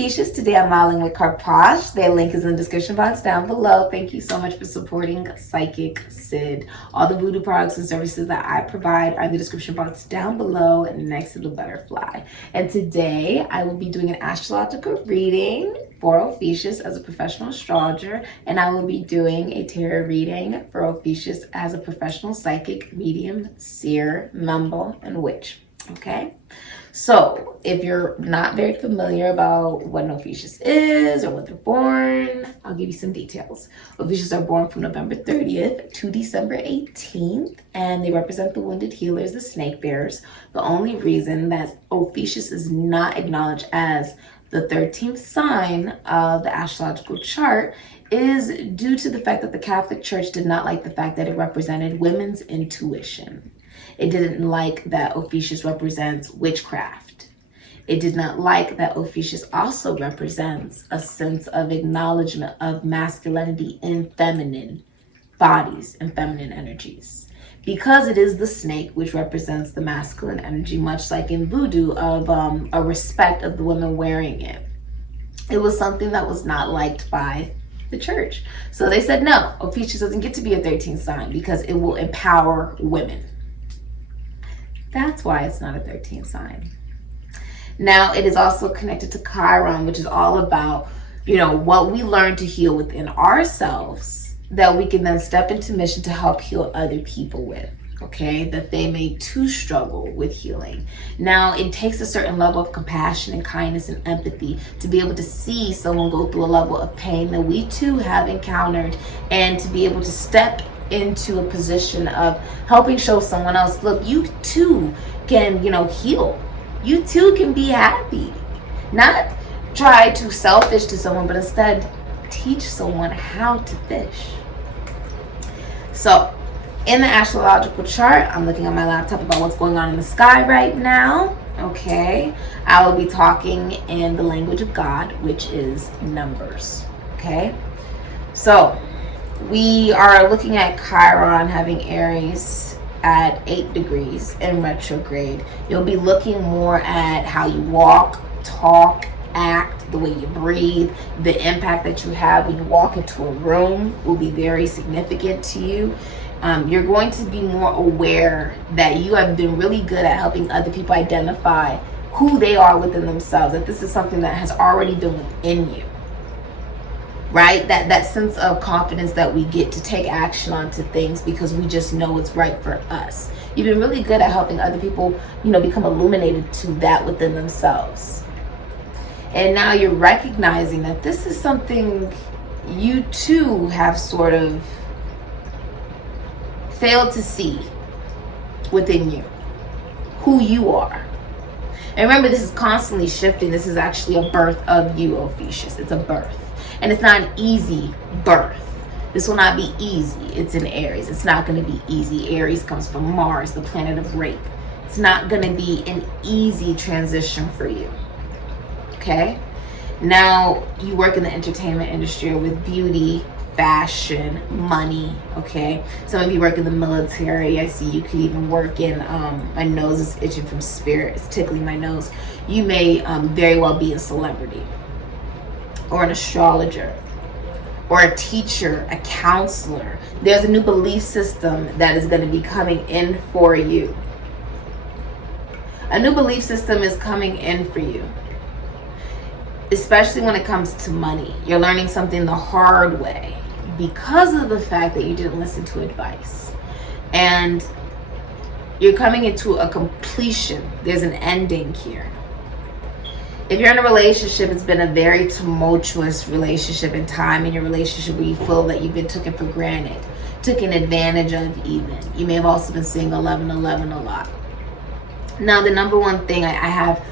Ophiuchus. Today I'm modeling with Carposh. Their link is in the description box down below. Thank you so much for supporting Sikiksyd. All the voodoo products and services that I provide are in the description box down below next to the butterfly. And today I will be doing an astrological reading for Ophiuchus as a professional astrologer, and I will be doing a tarot reading for Ophiuchus as a professional psychic, medium, seer, Mambo, and witch. Okay? So, if you're not very familiar about what an Ophiuchus is or when they're born, I'll give you some details. Ophiuchus are born from November 30th to December 18th, and they represent the wounded healers, the snake bearers. The only reason that Ophiuchus is not acknowledged as the 13th sign of the astrological chart is due to the fact that the Catholic Church did not like the fact that it represented women's intuition. It didn't like that Ophiuchus represents witchcraft. It did not like that Ophiuchus also represents a sense of acknowledgement of masculinity in feminine bodies and feminine energies. Because it is the snake, which represents the masculine energy, much like in voodoo, of a respect of the women wearing it. It was something that was not liked by the church. So they said, no, Ophiuchus doesn't get to be a 13th sign because it will empower women. That's why it's not a 13th sign. Now, it is also connected to Chiron, which is all about, what we learn to heal within ourselves that we can then step into mission to help heal other people with, okay? That they may too struggle with healing. Now, it takes a certain level of compassion and kindness and empathy to be able to see someone go through a level of pain that we too have encountered, and to be able to step into a position of helping show someone else, look, you too can, heal. You too can be happy. Not try to selfish to someone, but instead teach someone how to fish. So, in the astrological chart, I'm looking at my laptop about what's going on in the sky right now. Okay, I will be talking in the language of God, which is numbers. Okay, so we are looking at Chiron having Aries at 8 degrees in retrograde. You'll be looking more at how you walk, talk, act, the way you breathe. The impact that you have when you walk into a room will be very significant to you. You're going to be more aware that you have been really good at helping other people identify who they are within themselves, that this is something that has already been within you. Right? That sense of confidence that we get to take action onto things because we just know it's right for us. You've been really good at helping other people, become illuminated to that within themselves. And now you're recognizing that this is something you too have sort of failed to see within you, who you are. And remember, this is constantly shifting. This is actually a birth of you, Ophiuchus. It's a birth. And it's not an easy birth. This will not be easy. It's in Aries. It's not going to be easy. Aries comes from Mars, the planet of rape. It's not going to be an easy transition for you. Okay? Now, you work in the entertainment industry with beauty, fashion, money, okay? Some of you work in the military. I see you could even work in, my nose is itching from spirit. It's tickling my nose. You may very well be a celebrity, or an astrologer, or a teacher, a counselor. There's a new belief system that is going to be coming in for you. A new belief system is coming in for you, especially when it comes to money. You're learning something the hard way because of the fact that you didn't listen to advice. And you're coming into a completion. There's an ending here. If you're in a relationship, it's been a very tumultuous relationship in time, in your relationship where you feel that you've been taken for granted, taken advantage of even. You may have also been seeing 1111 a lot. Now, the number one thing, I have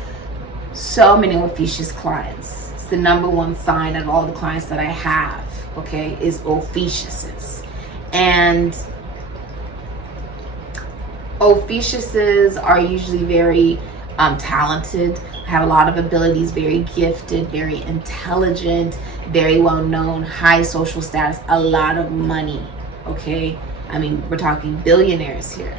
so many Ophiuchus clients. It's the number one sign of all the clients that I have, okay, is Ophiuchuses. And Ophiuchuses are usually very talented, have a lot of abilities, very gifted, very intelligent, very well known, high social status, a lot of money, okay? I mean, we're talking billionaires here.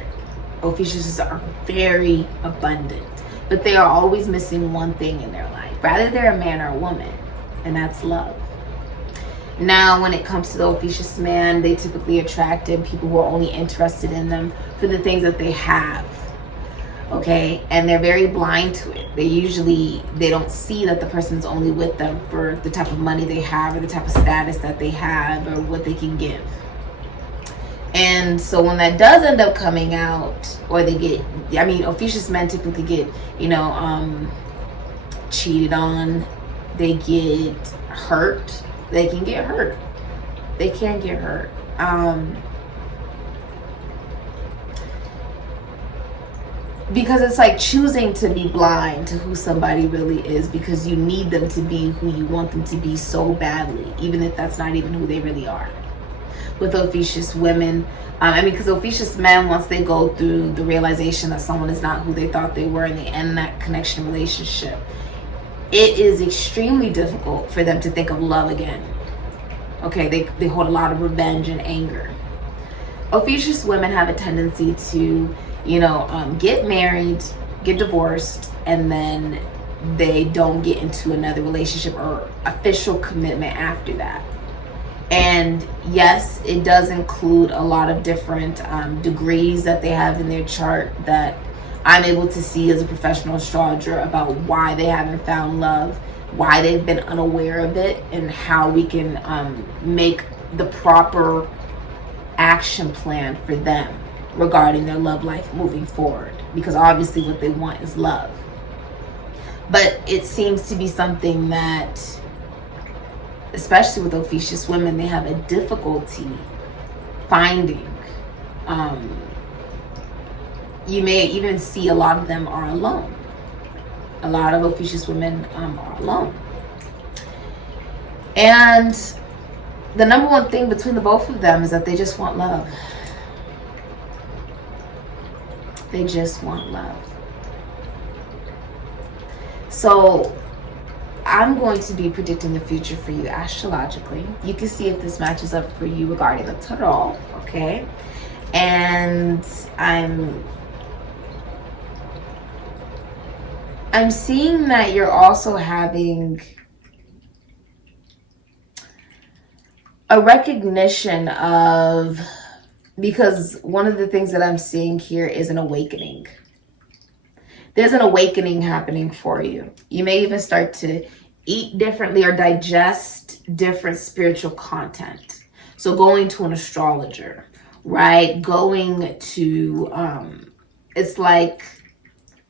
Ophiuchuses are very abundant, but they are always missing one thing in their life. rather they're a man or a woman, and that's love. Now, when it comes to the Ophiuchus man, they typically attracted people who are only interested in them for the things that they have. Okay, and they're very blind to it. They don't see that the person's only with them for the type of money they have or the type of status that they have or what they can give. And so when that does end up coming out, or they get, I mean, Ophiuchus men typically get, cheated on, they get hurt. They can get hurt. They can get hurt. Because it's like choosing to be blind to who somebody really is, because you need them to be who you want them to be so badly, even if that's not even who they really are. With Ophiuchus women, because Ophiuchus men, once they go through the realization that someone is not who they thought they were and they end that connection relationship, it is extremely difficult for them to think of love again. Okay, they hold a lot of revenge and anger. Ophiuchus women have a tendency to, get married, get divorced, and then they don't get into another relationship or official commitment after that. And yes, it does include a lot of different degrees that they have in their chart that I'm able to see as a professional astrologer about why they haven't found love, why they've been unaware of it, and how we can make the proper action plan for them regarding their love life moving forward, because obviously what they want is love. But it seems to be something that, especially with Ophiuchus women, they have a difficulty finding. You may even see a lot of them are alone. A lot of Ophiuchus women are alone. And the number one thing between the both of them is that they just want love. They just want love. So I'm going to be predicting the future for you astrologically. You can see if this matches up for you regarding the tarot, okay? And I'm seeing that you're also having a recognition of, because one of the things that I'm seeing here is an awakening. There's an awakening happening for you. You may even start to eat differently or digest different spiritual content. So going to an astrologer, right? Going to, it's like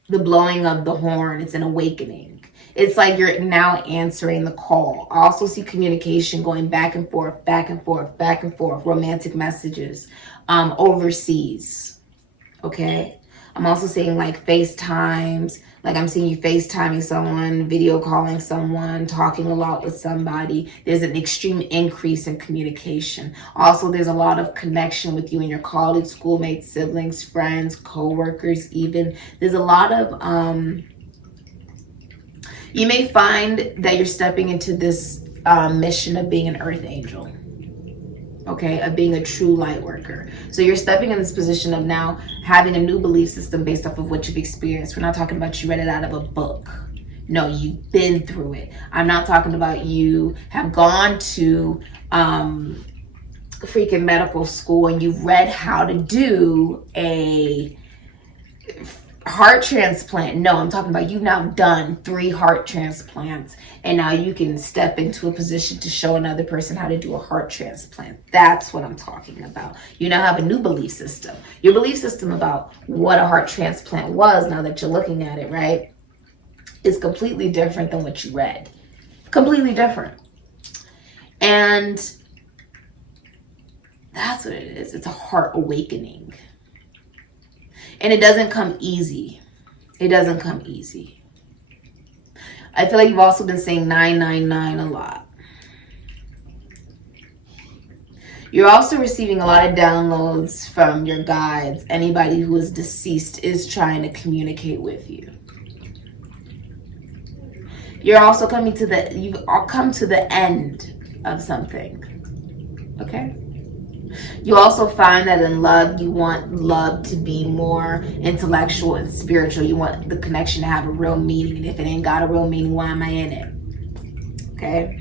the blowing of the horn. It's an awakening. It's like you're now answering the call. I also see communication going back and forth, back and forth, back and forth, romantic messages overseas, okay? I'm also seeing like FaceTimes, like I'm seeing you FaceTiming someone, video calling someone, talking a lot with somebody. There's an extreme increase in communication. Also, there's a lot of connection with you and your colleagues, schoolmates, siblings, friends, co-workers even. There's a lot of, you may find that you're stepping into this mission of being an earth angel. Okay, of being a true light worker. So you're stepping in this position of now having a new belief system based off of what you've experienced. We're not talking about you read it out of a book. No, you've been through it. I'm not talking about you have gone to freaking medical school and you've read how to do a heart transplant. No, I'm talking about you've now done 3 heart transplants, and now you can step into a position to show another person how to do a heart transplant. That's what I'm talking about. You now have a new belief system. Your belief system about what a heart transplant was, now that you're looking at it, right, is completely different than what you read. Completely different. And that's what it is. It's a heart awakening. And it doesn't come easy. It doesn't come easy. I feel like you've also been saying 999 a lot. You're also receiving a lot of downloads from your guides. Anybody who is deceased is trying to communicate with you. You're also coming to you've come to the end of something. Okay? You also find that in love, you want love to be more intellectual and spiritual. You want the connection to have a real meaning. And if it ain't got a real meaning, why am I in it? Okay.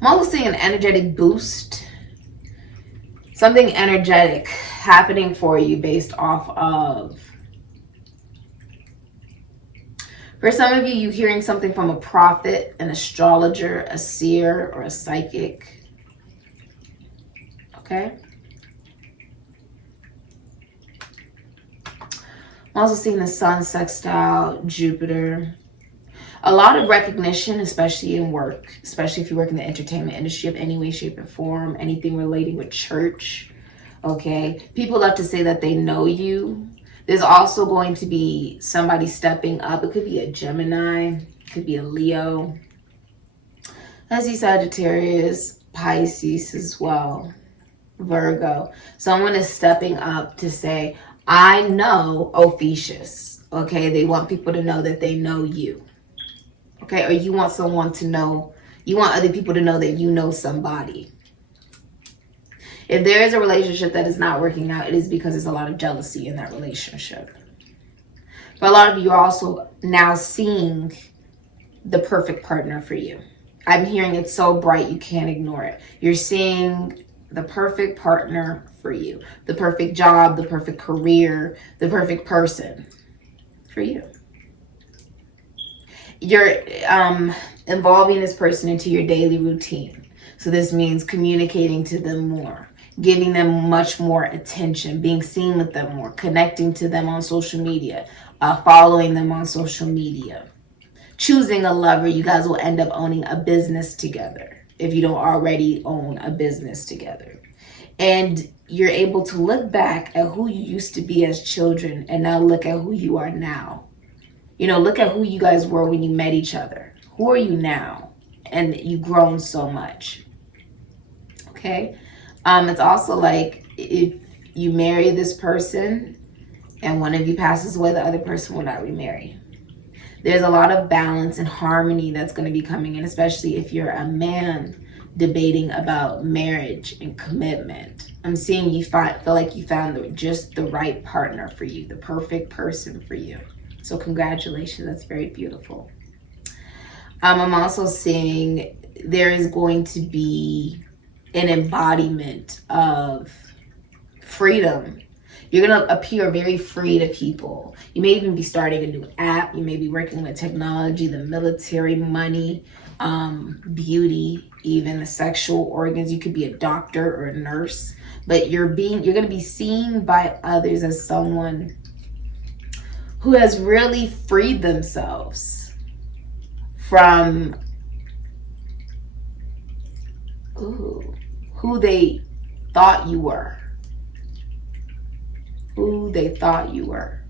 I'm also seeing an energetic boost. Something energetic happening for you based off of, for some of you, you're hearing something from a prophet, an astrologer, a seer, or a psychic. Okay. I'm also seeing the sun sextile Jupiter. A lot of recognition, especially in work, especially if you work in the entertainment industry of any way, shape, or form, anything relating with church. Okay. People love to say that they know you. There's also going to be somebody stepping up. It could be a Gemini. It could be a Leo. I see Sagittarius, Pisces as well. Virgo. Someone is stepping up to say, I know Ophiuchus. Okay. They want people to know that they know you. Okay. Or you want someone to know, you want other people to know that you know somebody. If there is a relationship that is not working out, it is because there's a lot of jealousy in that relationship. But a lot of you are also now seeing the perfect partner for you. I'm hearing it so bright you can't ignore it. You're seeing the perfect partner for you. The perfect job, the perfect career, the perfect person for you. You're involving this person into your daily routine. So this means communicating to them more, giving them much more attention, being seen with them more, connecting to them on social media, following them on social media, choosing a lover. You guys will end up owning a business together if you don't already own a business together. And you're able to look back at who you used to be as children and now look at who you are now. You know, look at who you guys were when you met each other. Who are you now? And you've grown so much. Okay. It's also like if you marry this person and one of you passes away, the other person will not remarry. There's a lot of balance and harmony that's going to be coming in, especially if you're a man debating about marriage and commitment. I'm seeing you feel like you found just the right partner for you, the perfect person for you. So congratulations, that's very beautiful. I'm also seeing there is going to be an embodiment of freedom. You're going to appear very free to people. You may even be starting a new app. You may be working with technology, the military, money, beauty, even the sexual organs. You could be a doctor or a nurse, but you're going to be seen by others as someone who has really freed themselves from who they thought you were. Who they thought you were.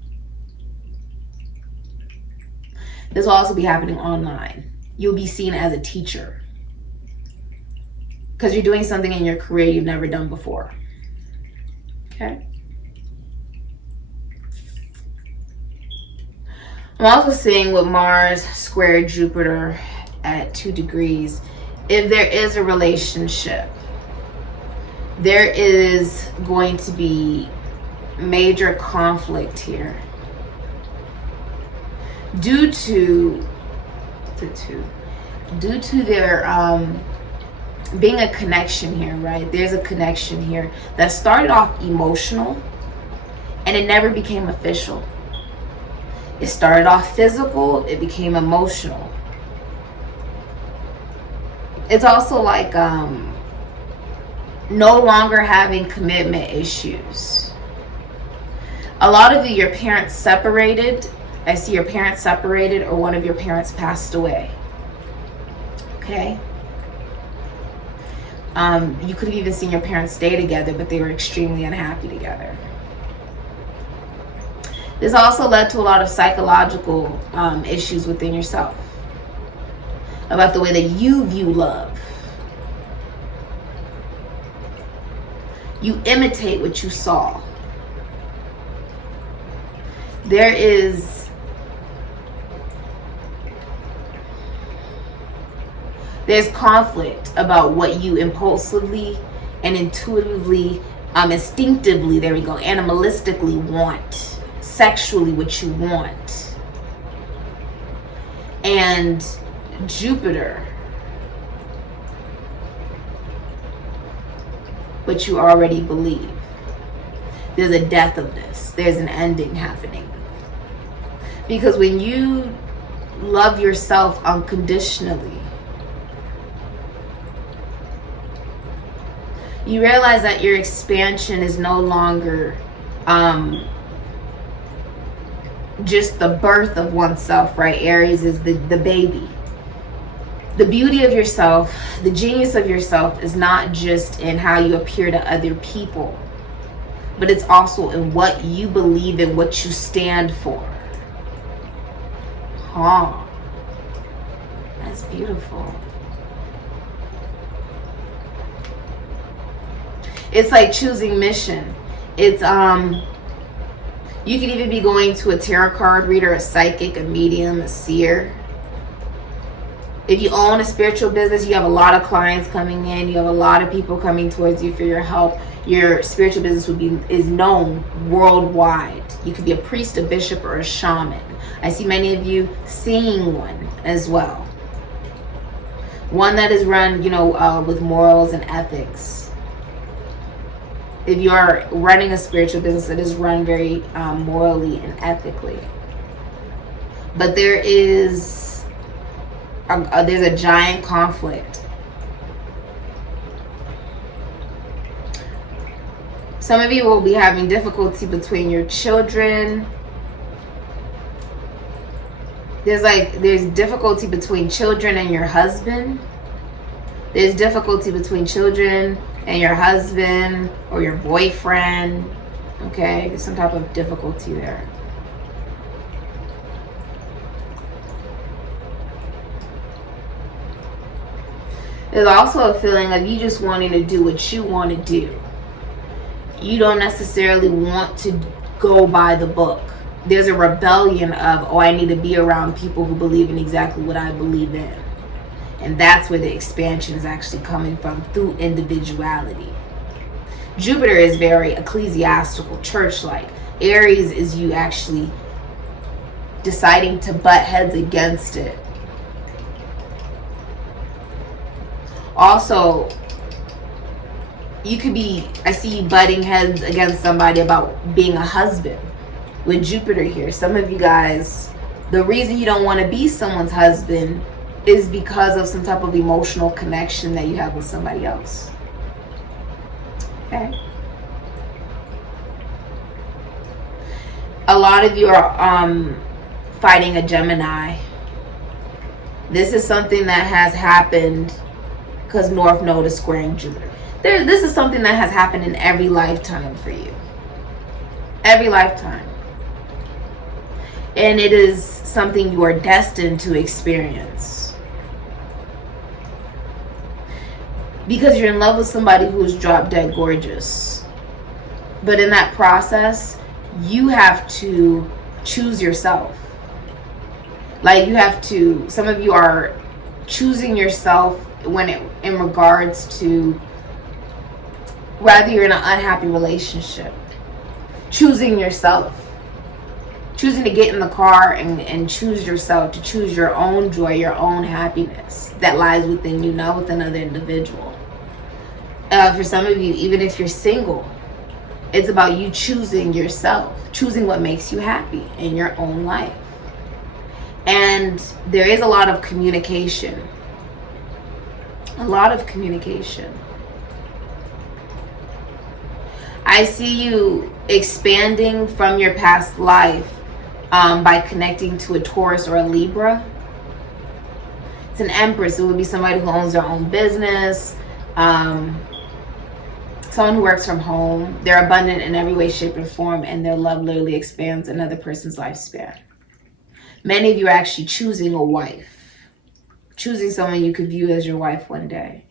This will also be happening online. You'll be seen as a teacher because you're doing something in your career you've never done before. Okay. I'm also seeing with Mars square Jupiter at 2 degrees, if there is a relationship, there is going to be major conflict here due to there being a connection here, right? There's a connection here that started off emotional and it never became official. It started off physical, it became emotional. It's also like no longer having commitment issues. A lot of you, your parents separated. I see your parents separated or one of your parents passed away. Okay? You could have even seen your parents stay together, but they were extremely unhappy together. This also led to a lot of psychological issues within yourself about the way that you view love. You imitate what you saw. There is There's conflict about what you impulsively and intuitively, instinctively, there we go, animalistically want, sexually what you want. And Jupiter, what you already believe. There's a death of this. There's an ending happening. Because when you love yourself unconditionally, you realize that your expansion is no longer just the birth of oneself, right? Aries is the baby. The beauty of yourself, the genius of yourself is not just in how you appear to other people, but it's also in what you believe in, what you stand for. Huh. That's beautiful. It's like choosing mission. It's you could even be going to a tarot card reader, a psychic, a medium, a seer. If you own a spiritual business, you have a lot of clients coming in, you have a lot of people coming towards you for your help. Your spiritual business is known worldwide. You could be a priest, a bishop, or a shaman. I see many of you seeing one as well. One that is run, with morals and ethics. If you are running a spiritual business, it is run very morally and ethically. But there's a giant conflict. Some of you will be having difficulty between your children. There's difficulty between children and your husband. There's difficulty between children and your husband or your boyfriend. Okay, there's some type of difficulty there. There's also a feeling of you just wanting to do what you want to do. You don't necessarily want to go by the book. There's a rebellion of, I need to be around people who believe in exactly what I believe in. And that's where the expansion is actually coming from, through individuality. Jupiter is very ecclesiastical, church-like. Aries is you actually deciding to butt heads against it. Also, I see you butting heads against somebody about being a husband with Jupiter here. Some of you guys, the reason you don't want to be someone's husband is because of some type of emotional connection that you have with somebody else. Okay? A lot of you are fighting a Gemini. This is something that has happened because North Node is squaring Jupiter. This is something that has happened in every lifetime for you. Every lifetime. And it is something you are destined to experience. Because you're in love with somebody who is drop dead gorgeous. But in that process, you have to choose yourself. Some of you are choosing yourself in regards to whether you're in an unhappy relationship. Choosing yourself. Choosing to get in the car and choose yourself, to choose your own joy, your own happiness that lies within you, not with another individual. For some of you, even if you're single, it's about you choosing yourself, choosing what makes you happy in your own life. And there is a lot of communication. A lot of communication. I see you expanding from your past life by connecting to a Taurus or a Libra. It's an Empress. It would be somebody who owns their own business, someone who works from home. They're abundant in every way, shape, and form, and their love literally expands another person's lifespan. Many of you are actually choosing a wife, choosing someone you could view as your wife one day.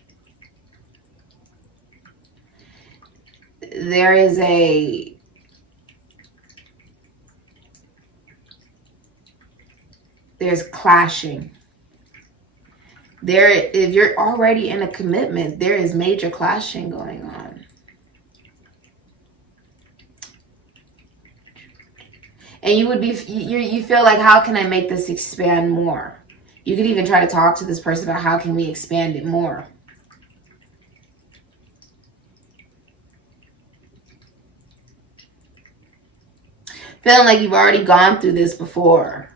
There's clashing. if you're already in a commitment, there is major clashing going on. And you feel like, how can I make this expand more? You could even try to talk to this person about how can we expand it more. Feeling like you've already gone through this before.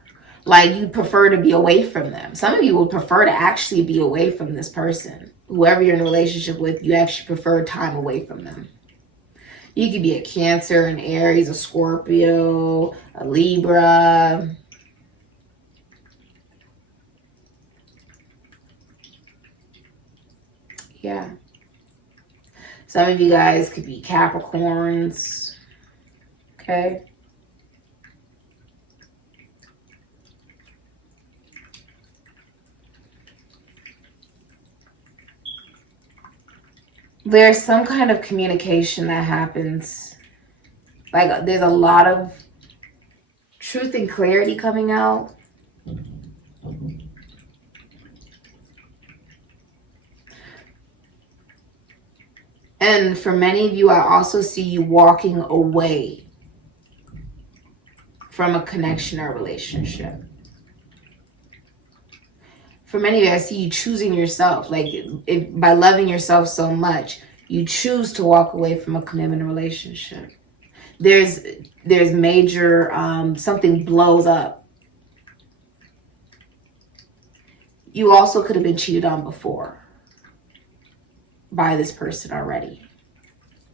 Like you prefer to be away from them. Some of you would prefer to actually be away from this person. Whoever you're in a relationship with, you actually prefer time away from them. You could be a Cancer, an Aries, a Scorpio, a Libra. Yeah. Some of you guys could be Capricorns. Okay. There's some kind of communication that happens. Like there's a lot of truth and clarity coming out. And for many of you, I also see you walking away from a connection or relationship. For many of you, I see you choosing yourself. Like by loving yourself so much, you choose to walk away from a commitment or relationship. There's major, something blows up. You also could have been cheated on before by this person already.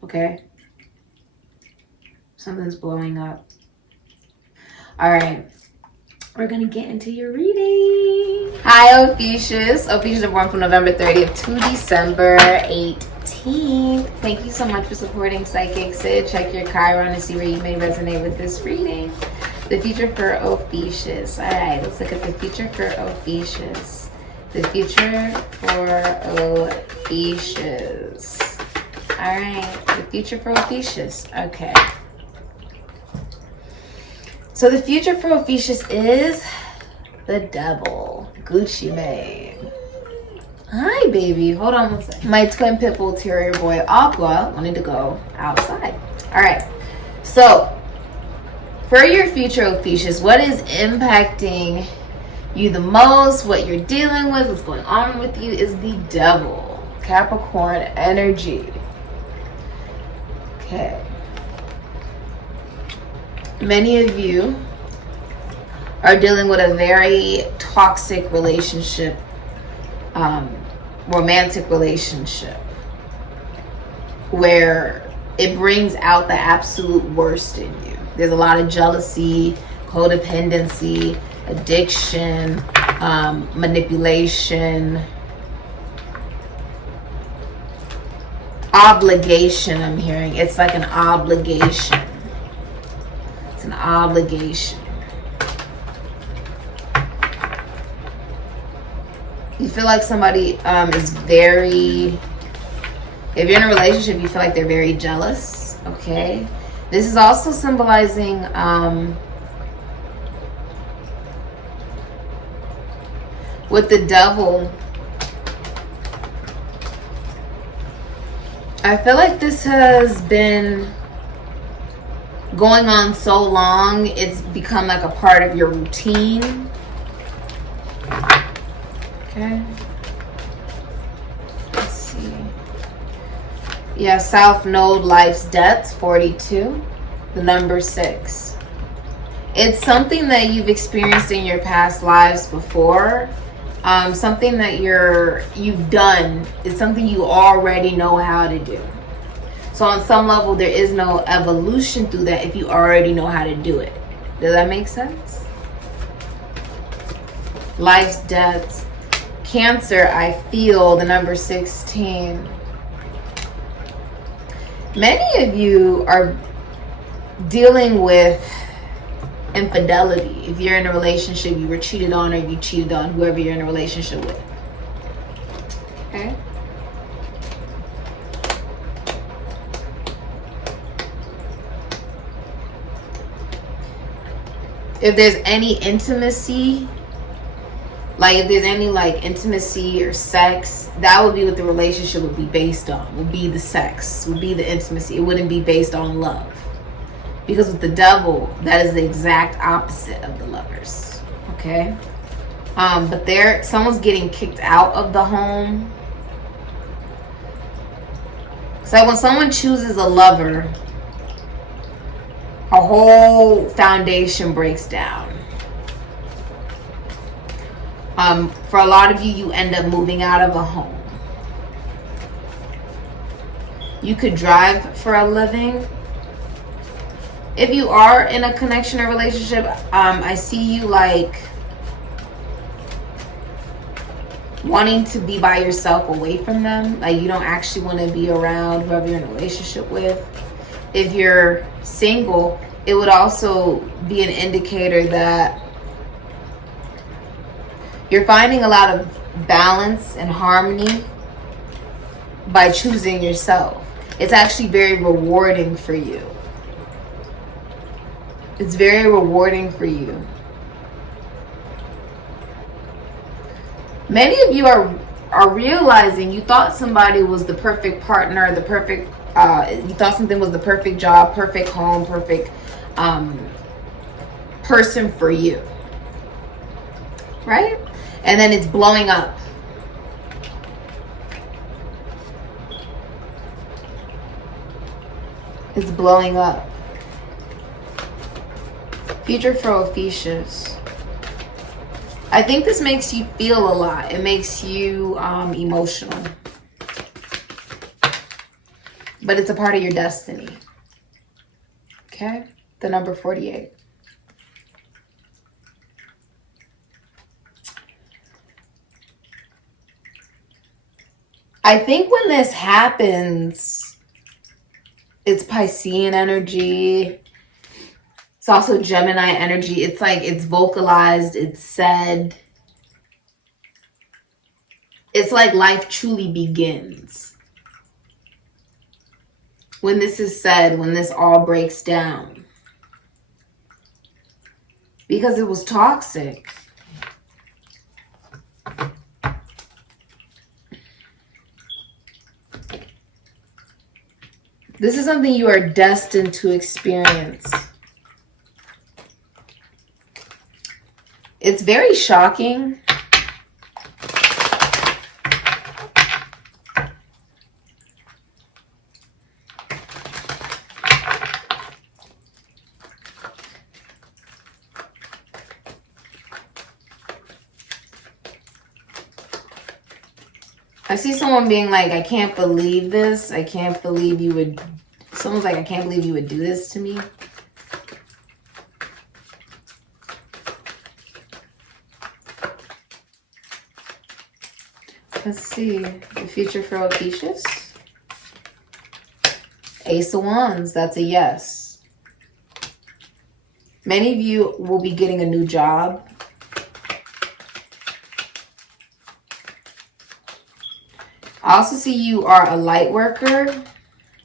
Okay? Something's blowing up. All right. We're going to get into your reading. Hi, Ophiuchus. Ophiuchus are born from November 30th to December 18th. Thank you so much for supporting Sikiksyd. Check your Chiron to see where you may resonate with this reading. The future for Ophiuchus. All right, let's look at the future for Ophiuchus. The future for Ophiuchus. All right, the future for Ophiuchus. Okay. So the future for Ophiuchus is the devil. Gucci Mane. Hi, baby. Hold on one second. My twin pit bull terrier boy, Aqua, wanted to go outside. All right. So for your future, Ophiuchus, what is impacting you the most, what you're dealing with, what's going on with you is the devil. Capricorn energy. Okay. Many of you are dealing with a very toxic relationship, romantic relationship, where it brings out the absolute worst in you. There's a lot of jealousy, codependency, addiction, manipulation, obligation. I'm hearing it's like an obligation. It's an obligation. You feel like somebody is very, if you're in a relationship, you feel like they're very jealous. Okay. This is also symbolizing with the devil. I feel like this has been going on so long, it's become like a part of your routine. Okay. Let's see. Yeah, South Node, life's debts, 42. The number 6. It's something that you've experienced in your past lives before. Something that you've done. It's something you already know how to do. So on some level, there is no evolution through that if you already know how to do it. Does that make sense? Life's debts. Cancer, I feel, the number 16. Many of you are dealing with infidelity. If you're in a relationship, you were cheated on, or you cheated on whoever you're in a relationship with. Okay. If there's any intimacy Like if there's any like intimacy or sex, that would be what the relationship would be based on. Would be the sex, would be the intimacy. It wouldn't be based on love. Because with the devil, that is the exact opposite of the lovers. Okay? But someone's getting kicked out of the home. So when someone chooses a lover, a whole foundation breaks down. For a lot of you, you end up moving out of a home. You could drive for a living. If you are in a connection or relationship, I see you like wanting to be by yourself, away from them. Like you don't actually want to be around whoever you're in a relationship with. If you're single, it would also be an indicator that you're finding a lot of balance and harmony by choosing yourself. It's actually very rewarding for you. It's very rewarding for you. Many of you are realizing you thought somebody was the perfect partner, the perfect, you thought something was the perfect job, perfect home, perfect person for you. Right? And then it's blowing up. It's blowing up. Future for Ophiuchus. I think this makes you feel a lot. It makes you emotional. But it's a part of your destiny. Okay? The number 48. I think when this happens, it's Piscean energy. It's also Gemini energy. It's like it's vocalized, it's said. It's like life truly begins. When this is said, when this all breaks down. Because it was toxic. This is something you are destined to experience. It's very shocking. I see someone being like, I can't believe this. I can't believe you would... Someone's like, I can't believe you would do this to me. Let's see. The future for Ophiuchus. Ace of Wands. That's a yes. Many of you will be getting a new job. I also see you are a light worker.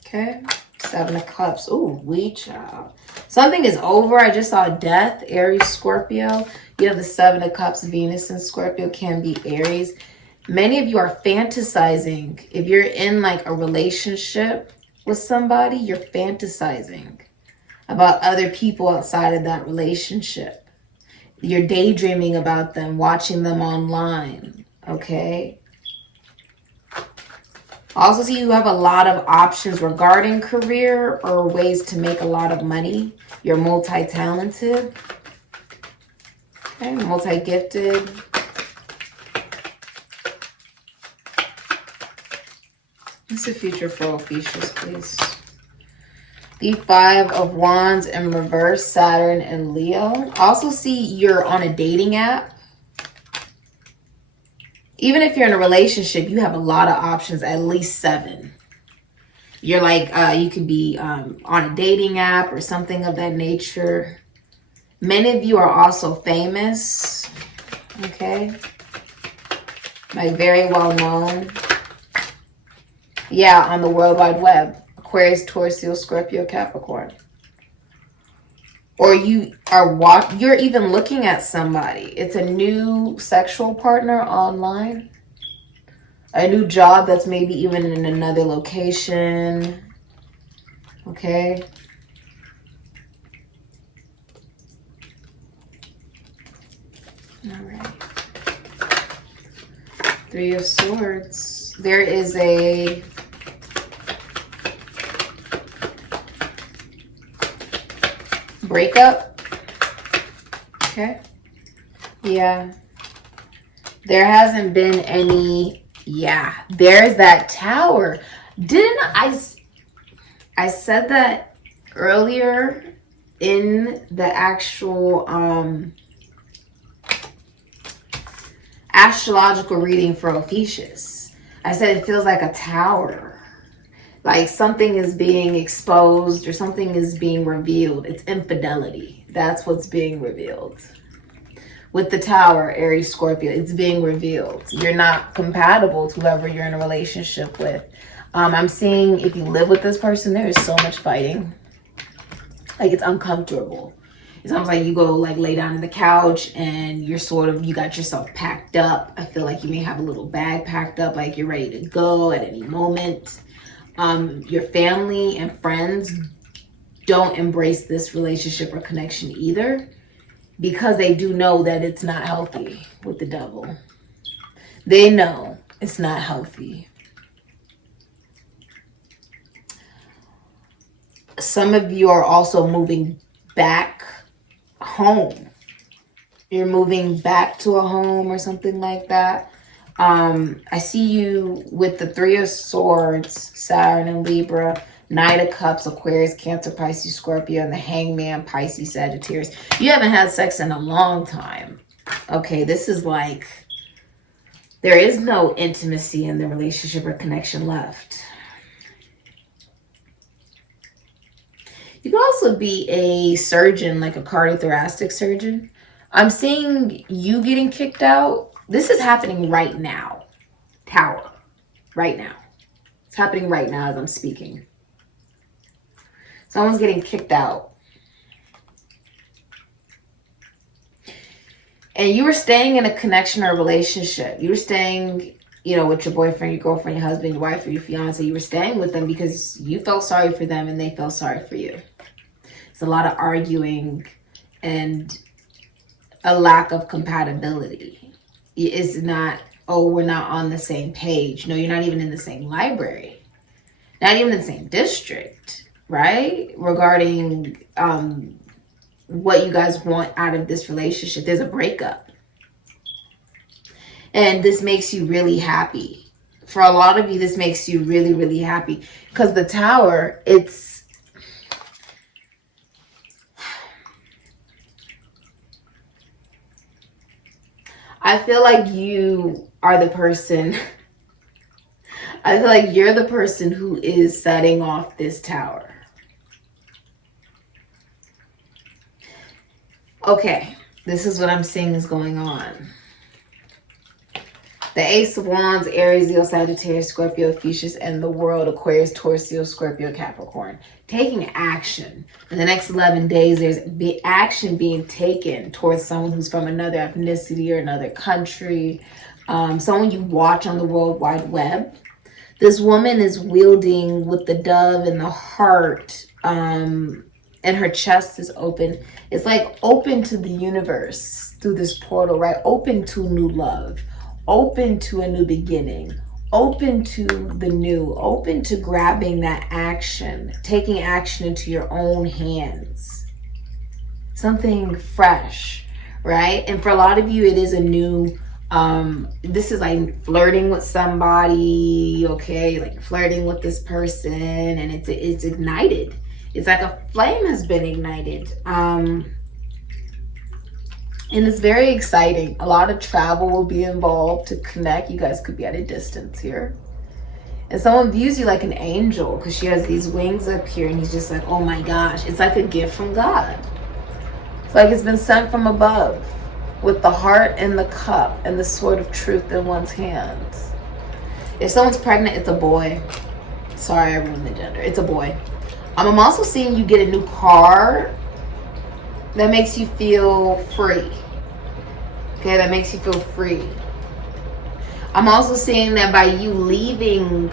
Okay. 7 of Cups. Ooh, we child. Something is over. I just saw death. Aries, Scorpio. You have the 7 of Cups. Venus and Scorpio can be Aries. Many of you are fantasizing. If you're in like a relationship with somebody, you're fantasizing about other people outside of that relationship. You're daydreaming about them, watching them online. Okay. I also see you have a lot of options regarding career or ways to make a lot of money. You're multi-talented. Okay, multi-gifted. What's the future for Ophiuchus, please? The 5 of Wands in reverse, Saturn and Leo. I also see you're on a dating app. Even if you're in a relationship, you have a lot of options, at least 7. You're like, you could be on a dating app or something of that nature. Many of you are also famous, okay? Like very well known. Yeah, on the World Wide Web. Aquarius, Taurus, Leo, Scorpio, Capricorn. or you're even looking at somebody. It's a new sexual partner online, a new job that's maybe even in another location. Okay. All right. Three of Swords. There is a breakup. Okay. Yeah. There hasn't been any. Yeah. There's that Tower. Didn't I said that earlier in the actual astrological reading for Ophiuchus. I said it feels like a tower. Like something is being exposed or something is being revealed. It's infidelity. That's what's being revealed. With the Tower, Aries, Scorpio, it's being revealed. You're not compatible to whoever you're in a relationship with. I'm seeing if you live with this person, there is so much fighting. Like it's uncomfortable. It's almost like you go like lay down on the couch and you're you got yourself packed up. I feel like you may have a little bag packed up, like you're ready to go at any moment. Your family and friends don't embrace this relationship or connection either, because they do know that it's not healthy with the Devil. They know it's not healthy. Some of you are also moving back home. You're moving back to a home or something like that. I see you with the Three of Swords, Saturn and Libra, Knight of Cups, Aquarius, Cancer, Pisces, Scorpio, and the Hangman, Pisces, Sagittarius. You haven't had sex in a long time. Okay, this is like there is no intimacy in the relationship or connection left. You can also be a surgeon, like a cardiothoracic surgeon. I'm seeing you getting kicked out. This is happening right now. Tower. Right now. It's happening right now as I'm speaking. Someone's getting kicked out. And you were staying in a connection or a relationship. You were staying, with your boyfriend, your girlfriend, your husband, your wife, or your fiance. You were staying with them because you felt sorry for them and they felt sorry for you. It's a lot of arguing and a lack of compatibility. It's not, oh, we're not on the same page. No, you're not even in the same library. Not even in the same district, right? Regarding what you guys want out of this relationship. There's a breakup. And this makes you really happy. For a lot of you, this makes you really, really happy. Because the Tower, I feel like you are the person. I feel like you're the person who is setting off this Tower. Okay, this is what I'm seeing is going on. The Ace of Wands, Aries, Leo, Sagittarius, Scorpio, Ophiuchus, and the World, Aquarius, Taurus, Leo, Scorpio, Capricorn. Taking action. In the next 11 days, there's action being taken towards someone who's from another ethnicity or another country. Someone you watch on the World Wide Web. This woman is wielding with the dove and the heart, and her chest is open. It's like open to the universe through this portal, right? Open to new love. Open to a new beginning, open to the new, open to grabbing that action, taking action into your own hands. Something fresh, right? And for a lot of you, it is a new, this is like flirting with somebody, okay? Like you're flirting with this person and it's ignited. It's like a flame has been ignited. And it's very exciting. A lot of travel will be involved to connect. You guys could be at a distance here. And someone views you like an angel because she has these wings up here and he's just like, oh my gosh. It's like a gift from God. It's like it's been sent from above with the heart and the cup and the sword of truth in one's hands. If someone's pregnant, it's a boy. Sorry, I ruined the gender. It's a boy. I'm also seeing you get a new car. that makes you feel free. Okay, that makes you feel free. I'm also seeing that by you leaving,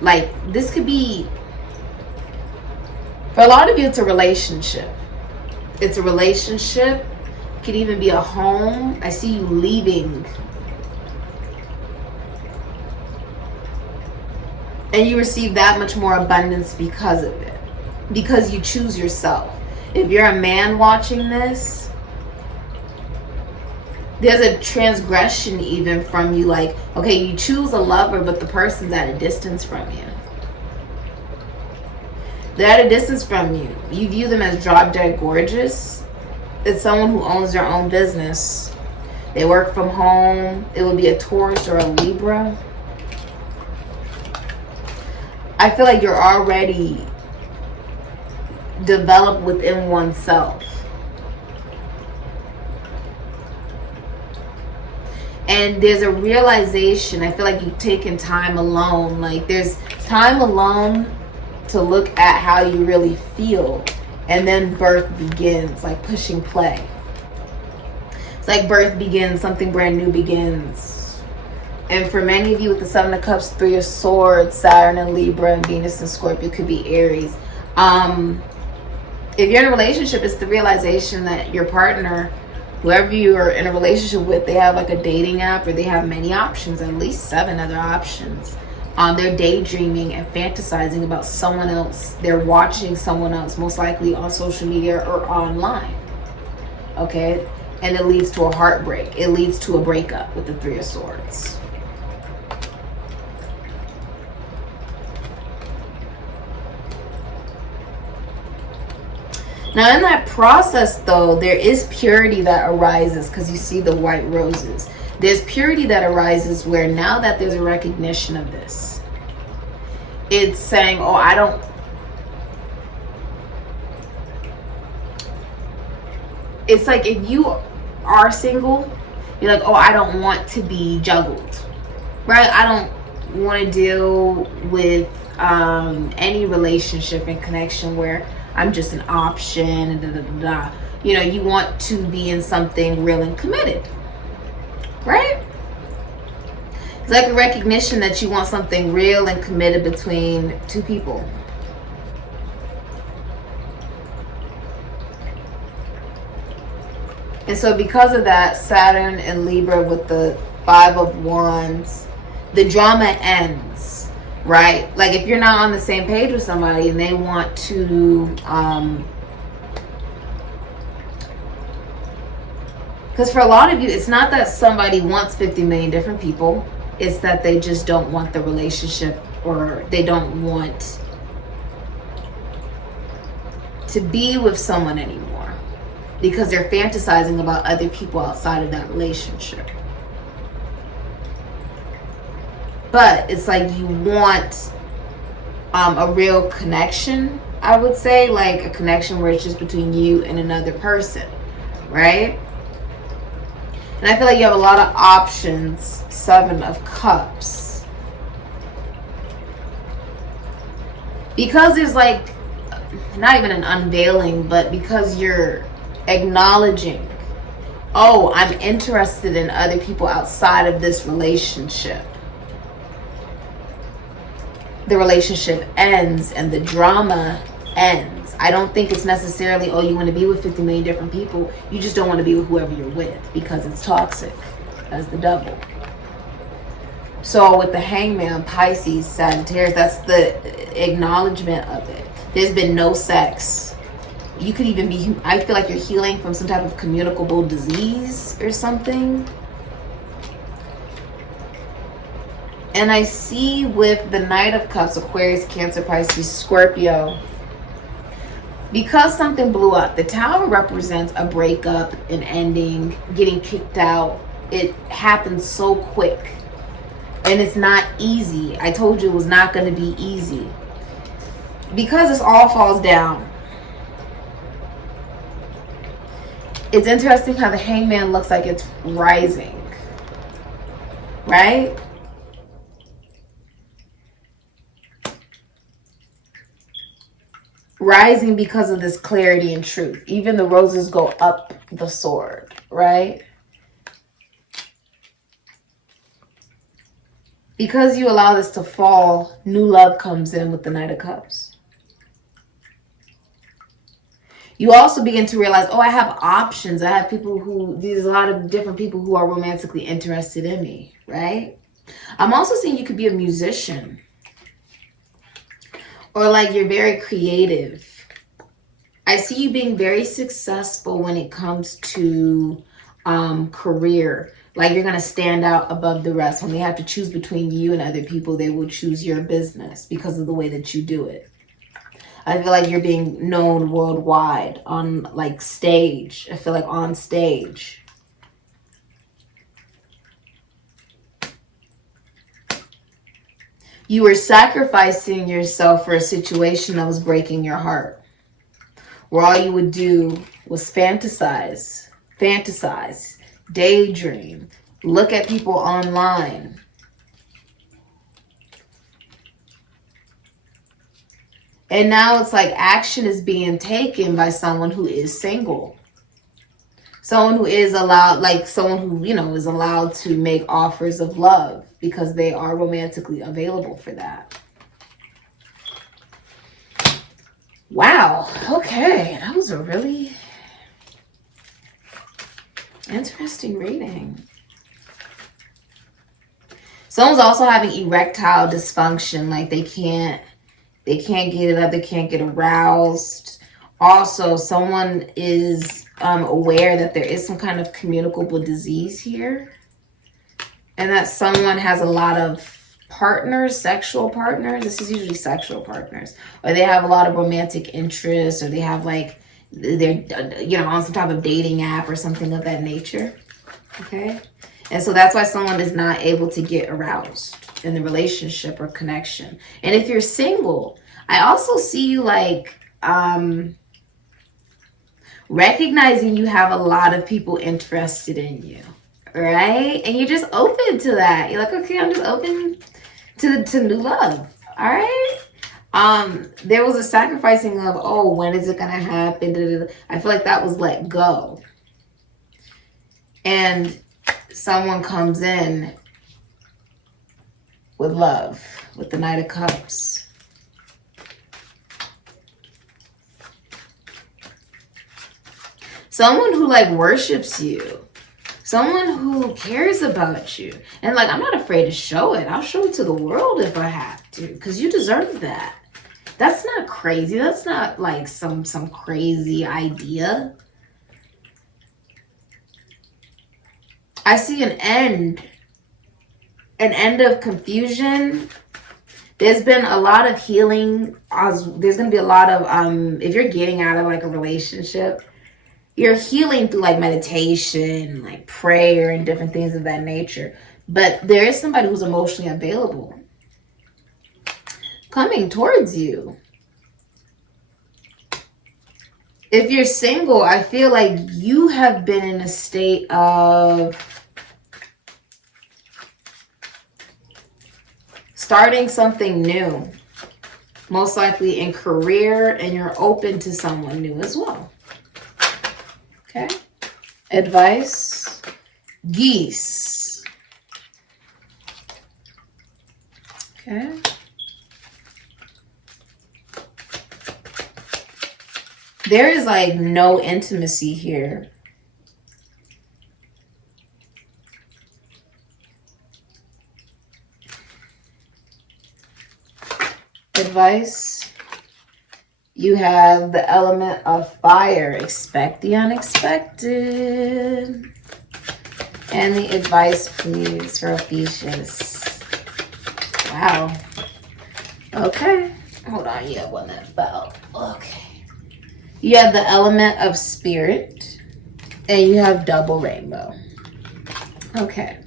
like, this could be, for a lot of you, it's a relationship. It's a relationship. It could even be a home. I see you leaving. And you receive that much more abundance because of it. Because you choose yourself. If you're a man watching this, there's a transgression even from you. Like, okay, you choose a lover, but the person's at a distance from you. They're at a distance from you. You view them as drop dead gorgeous. It's someone who owns their own business. They work from home. It would be a Taurus or a Libra. I feel like you're already developed within oneself. And there's a realization. I feel like you've taken time alone. Like, there's time alone to look at how you really feel. And then birth begins, like pushing play. It's like birth begins, something brand new begins. And for many of you with the Seven of Cups, Three of Swords, Saturn and Libra, and Venus and Scorpio, could be Aries. If you're in a relationship, it's the realization that your partner, whoever you are in a relationship with, they have like a dating app, or they have many options, at least 7 other options. They're daydreaming and fantasizing about someone else. They're watching someone else, most likely on social media or online. Okay? And it leads to a heartbreak. It leads to a breakup with the Three of Swords. Now, in that process, though, there is purity that arises, because you see the white roses. There's purity that arises where now that there's a recognition of this, it's saying, oh, I don't... It's like if you are single, you're like, oh, I don't want to be juggled, right? I don't want to deal with any relationship and connection where I'm just an option and da da da da. You know, you want to be in something real and committed, right? It's like a recognition that you want something real and committed between 2 people. And so because of that, Saturn and Libra with the 5 of Wands, the drama ends, right? Like if you're not on the same page with somebody and they want to, because for a lot of you, it's not that somebody wants 50 million different people. It's that they just don't want the relationship, or they don't want to be with someone anymore because they're fantasizing about other people outside of that relationship. But it's like you want a real connection, I would say, like a connection where it's just between you and another person, right? And I feel like you have a lot of options. 7 of Cups. Because there's like, not even an unveiling, but because you're acknowledging, oh, I'm interested in other people outside of this relationship. The relationship ends and the drama ends. I don't think it's necessarily, oh, you want to be with 50 million different people. You just don't want to be with whoever you're with because it's toxic as the devil. So with the Hangman, Pisces, Sagittarius, that's the acknowledgement of it. There's been no sex. You could even be, I feel like you're healing from some type of communicable disease or something. And I see with the Knight of Cups, Aquarius, Cancer, Pisces, Scorpio, because something blew up. The Tower represents a breakup, an ending, getting kicked out. It happens so quick. And it's not easy. I told you it was not going to be easy. Because this all falls down. It's interesting how the Hangman looks like it's rising. Right? rising because of this clarity and truth. Even the roses go up the sword, right? Because you allow this to fall, new love comes in with the Knight of Cups. You also begin to realize, oh, I have options. I have people who, there's a lot of different people who are romantically interested in me, right? I'm also seeing you could be a musician. Or like you're very creative. I see you being very successful when it comes to career. Like you're going to stand out above the rest. When they have to choose between you and other people, they will choose your business because of the way that you do it. I feel like you're being known worldwide on like stage. I feel like on stage. You were sacrificing yourself for a situation that was breaking your heart. Where all you would do was fantasize, daydream, look at people online. And now it's like action is being taken by someone who is single. Someone who is allowed, like someone who, you know, is allowed to make offers of love because they are romantically available for that. Wow. Okay. That was a really interesting reading. Someone's also having erectile dysfunction. Like they can't get it up. They can't get aroused. Also, someone is aware that there is some kind of communicable disease here. And that someone has a lot of partners, sexual partners. This is usually sexual partners. Or they have a lot of romantic interests. Or they have like, they're, you know, on some type of dating app or something of that nature. Okay? And so that's why someone is not able to get aroused in the relationship or connection. And if you're single, I also see you like recognizing you have a lot of people interested in you, right? And you're just open to that. You're like, okay, I'm just open to new love. All right. There was a sacrificing of, oh, when is it gonna happen? I feel like that was let go. And someone comes in with love, with the Knight of Cups. Someone who like worships you. Someone who cares about you. And like, I'm not afraid to show it. I'll show it to the world if I have to. Because you deserve that. That's not crazy. That's not like some crazy idea. I see an end of confusion. There's been a lot of healing. There's going to be a lot of, if you're getting out of like a relationship, you're healing through like meditation, like prayer and different things of that nature. But there is somebody who's emotionally available coming towards you. If you're single, I feel like you have been in a state of starting something new, most likely in career, and you're open to someone new as well. Okay. Advice. Geese. Okay. There is like no intimacy here. Advice. You have the element of fire. Expect the unexpected. And the advice, please, for Ophiuchus. Wow. Okay. Hold on. You have one that fell. Okay. You have the element of spirit. And you have double rainbow. Okay.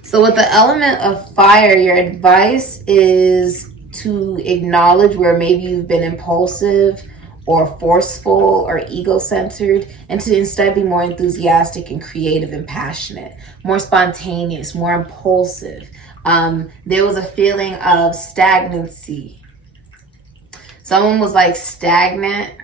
So with the element of fire, your advice is to acknowledge where maybe you've been impulsive or forceful or ego-centered, and to instead be more enthusiastic and creative and passionate, more spontaneous, more impulsive. There was a feeling of stagnancy. Someone was like stagnant,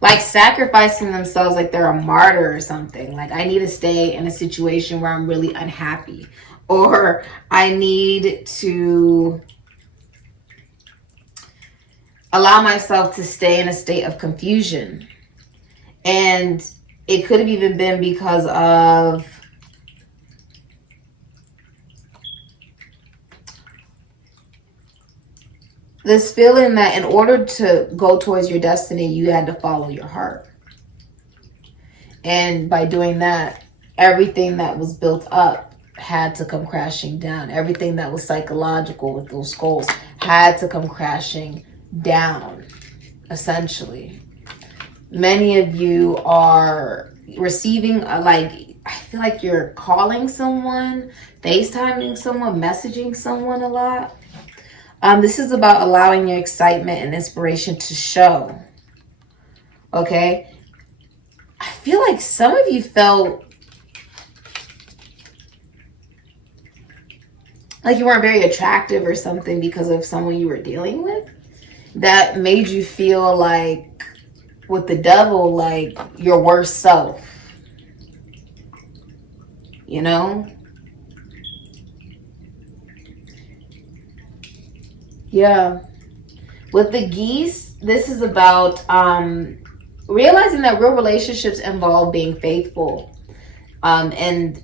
like sacrificing themselves, like they're a martyr or something. Like, I need to stay in a situation where I'm really unhappy, or I need to allow myself to stay in a state of confusion. And it could have even been because of this feeling that in order to go towards your destiny, you had to follow your heart. And by doing that, everything that was built up had to come crashing down. Everything that was psychological with those goals had to come crashing down, essentially. Many of you are receiving, I feel like you're calling someone, FaceTiming someone, messaging someone a lot. This is about allowing your excitement and inspiration to show. Okay? I feel like some of you felt like you weren't very attractive or something because of someone you were dealing with. That made you feel like, with the devil, like your worst self. You know? Yeah. With the geese, this is about realizing that real relationships involve being faithful, and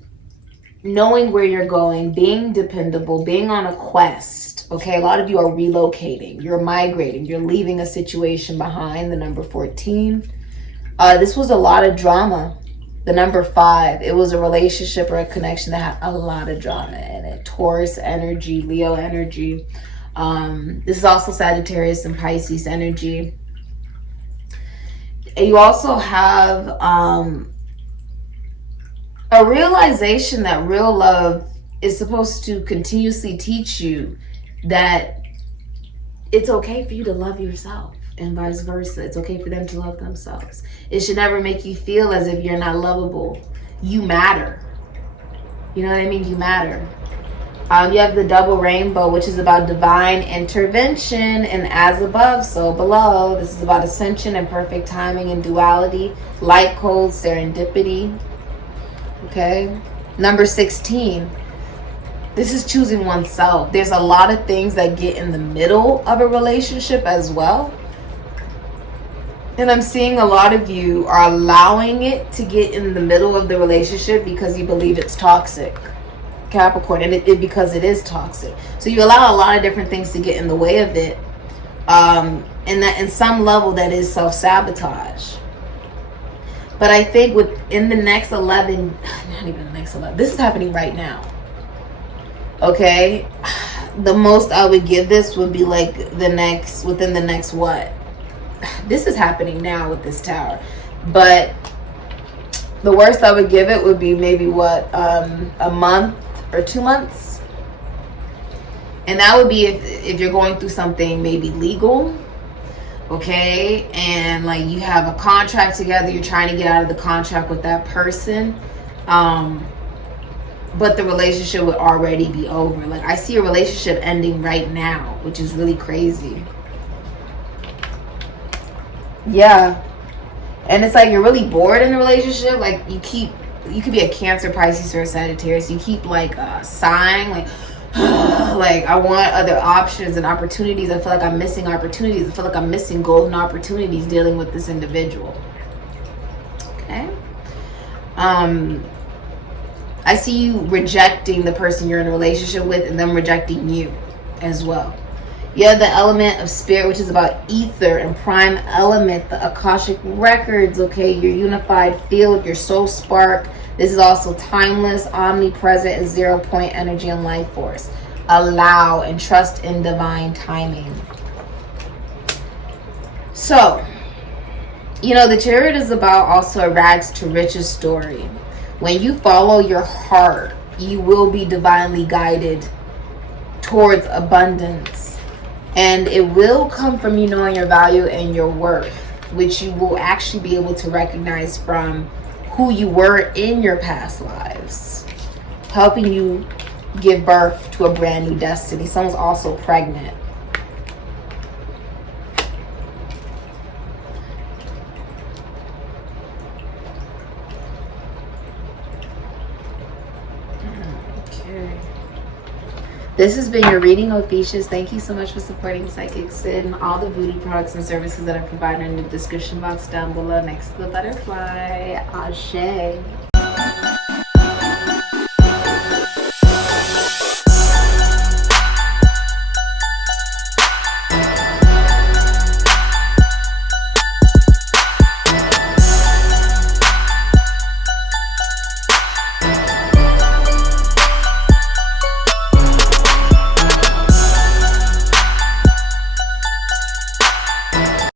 knowing where you're going, being dependable, being on a quest. Okay, a lot of you are relocating, you're migrating, you're leaving a situation behind, the number 14. This was a lot of drama. The number 5, it was a relationship or a connection that had a lot of drama in it. Taurus energy, Leo energy. This is also Sagittarius and Pisces energy. You also have a realization that real love is supposed to continuously teach you that it's okay for you to love yourself, and vice versa. It's okay for them to love themselves. It should never make you feel as if you're not lovable. You matter. You know what I mean? You matter. You have the double rainbow, which is about divine intervention, and as above, so below. This is about ascension and perfect timing and duality, light codes, serendipity. Okay. Number 16. This is choosing oneself. There's a lot of things that get in the middle of a relationship as well. And I'm seeing a lot of you are allowing it to get in the middle of the relationship because you believe it's toxic. Capricorn, and because it is toxic. So you allow a lot of different things to get in the way of it. And that in some level that is self-sabotage. But I think within the next 11, not even the next 11, this is happening right now. Okay? The most I would give this would be like within the next what? This is happening now with this tower. But the worst I would give it would be maybe what? A month or 2 months. And that would be if you're going through something maybe legal. Okay, and like you have a contract together, you're trying to get out of the contract with that person, but the relationship would already be over. Like, I see a relationship ending right now, which is really crazy. Yeah, and it's like you're really bored in the relationship. Like you could be a Cancer, Pisces, or a Sagittarius. You keep like sighing, like like I want other options and opportunities. I feel like I'm missing opportunities. I feel like I'm missing golden opportunities dealing with this individual. Okay. I see you rejecting the person you're in a relationship with and them rejecting you as well. You have the element of spirit, which is about ether, and prime element, the Akashic records. Okay, your unified field, your soul spark. This is also timeless, omnipresent, and 0 point energy and life force. Allow and trust in divine timing. So, you know, the Chariot is about also a rags to riches story. When you follow your heart, you will be divinely guided towards abundance. And it will come from you knowing your value and your worth, which you will actually be able to recognize from who you were in your past lives, helping you give birth to a brand new destiny. Someone's also pregnant. Okay. This has been your reading, Ophiuchus. Thank you so much for supporting Sikiksyd and all the voodoo products and services that are provided in the description box down below next to the butterfly. Ashe.